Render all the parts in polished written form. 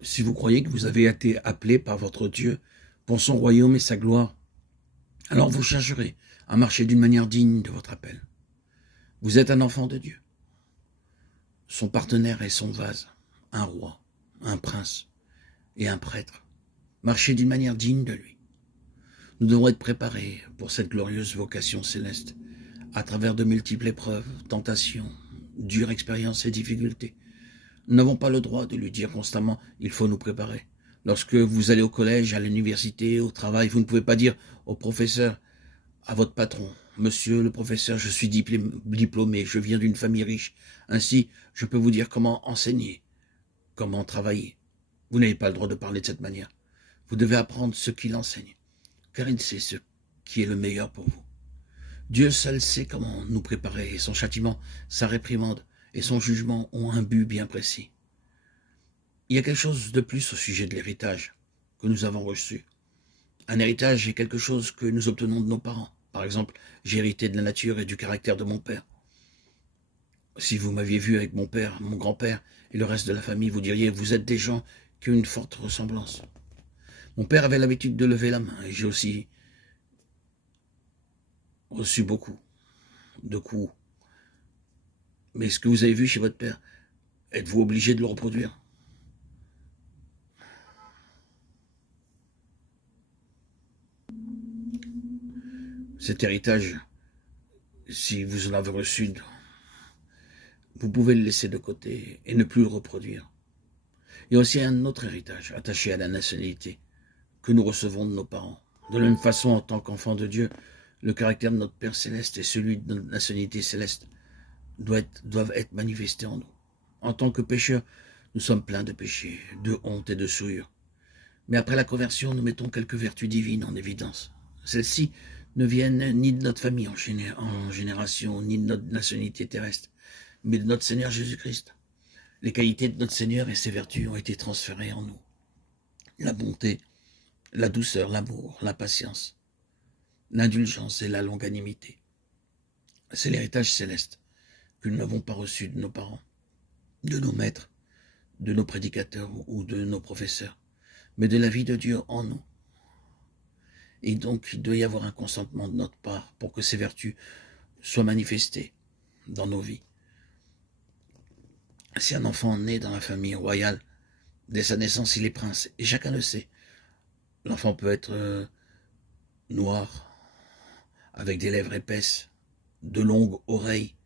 Si vous croyez que vous avez été appelé par votre Dieu pour son royaume et sa gloire, alors vous chercherez à marcher d'une manière digne de votre appel. Vous êtes un enfant de Dieu. Son partenaire est son vase, un roi, un prince et un prêtre. Marchez d'une manière digne de lui. Nous devons être préparés pour cette glorieuse vocation céleste à travers de multiples épreuves, tentations, dures expériences et difficultés. Nous n'avons pas le droit de lui dire constamment « il faut nous préparer ». Lorsque vous allez au collège, à l'université, au travail, vous ne pouvez pas dire au professeur, à votre patron, « Monsieur le professeur, je suis diplômé, je viens d'une famille riche. Ainsi, je peux vous dire comment enseigner, comment travailler. » Vous n'avez pas le droit de parler de cette manière. Vous devez apprendre ce qu'il enseigne, car il sait ce qui est le meilleur pour vous. Dieu seul sait comment nous préparer, et son châtiment, sa réprimande et son jugement ont un but bien précis. Il y a quelque chose de plus au sujet de l'héritage que nous avons reçu. Un héritage est quelque chose que nous obtenons de nos parents. Par exemple, j'ai hérité de la nature et du caractère de mon père. Si vous m'aviez vu avec mon père, mon grand-père et le reste de la famille, vous diriez, vous êtes des gens qui ont une forte ressemblance. Mon père avait l'habitude de lever la main et j'ai aussi reçu beaucoup de coups. Mais ce que vous avez vu chez votre père, êtes-vous obligé de le reproduire? Cet héritage, si vous en avez reçu, vous pouvez le laisser de côté et ne plus le reproduire. Il y a aussi un autre héritage attaché à la nationalité que nous recevons de nos parents. De la même façon, en tant qu'enfants de Dieu, le caractère de notre Père Céleste et celui de notre nationalité céleste doivent être manifestés en nous. En tant que pécheurs, nous sommes pleins de péchés, de honte et de souillure. Mais après la conversion, nous mettons quelques vertus divines en évidence. Celles-ci ne viennent ni de notre famille en génération, ni de notre nationalité terrestre, mais de notre Seigneur Jésus-Christ. Les qualités de notre Seigneur et ses vertus ont été transférées en nous. La bonté, la douceur, l'amour, la patience, l'indulgence et la longanimité. C'est l'héritage céleste que nous n'avons pas reçu de nos parents, de nos maîtres, de nos prédicateurs ou de nos professeurs, mais de la vie de Dieu en nous. Et donc, il doit y avoir un consentement de notre part pour que ces vertus soient manifestées dans nos vies. Si un enfant naît dans la famille royale, dès sa naissance, il est prince, et chacun le sait. L'enfant peut être noir, avec des lèvres épaisses, de longues oreilles,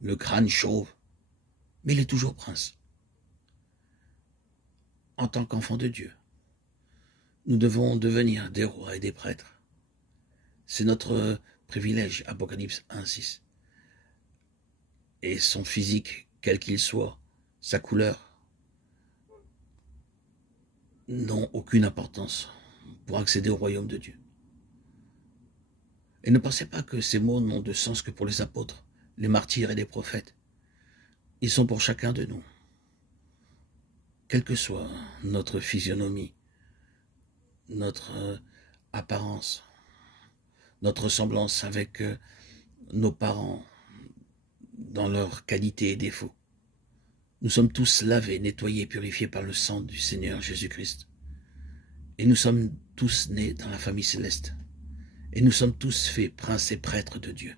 le crâne chauve, mais il est toujours prince. En tant qu'enfant de Dieu, nous devons devenir des rois et des prêtres. C'est notre privilège, Apocalypse 1:6. Et son physique, quel qu'il soit, sa couleur, n'ont aucune importance pour accéder au royaume de Dieu. Et ne pensez pas que ces mots n'ont de sens que pour les apôtres, les martyrs et les prophètes. Ils sont pour chacun de nous. Quelle que soit notre physionomie, notre apparence, notre ressemblance avec nos parents dans leurs qualités et défauts. Nous sommes tous lavés, nettoyés, purifiés par le sang du Seigneur Jésus-Christ. Et nous sommes tous nés dans la famille céleste. Et nous sommes tous faits princes et prêtres de Dieu.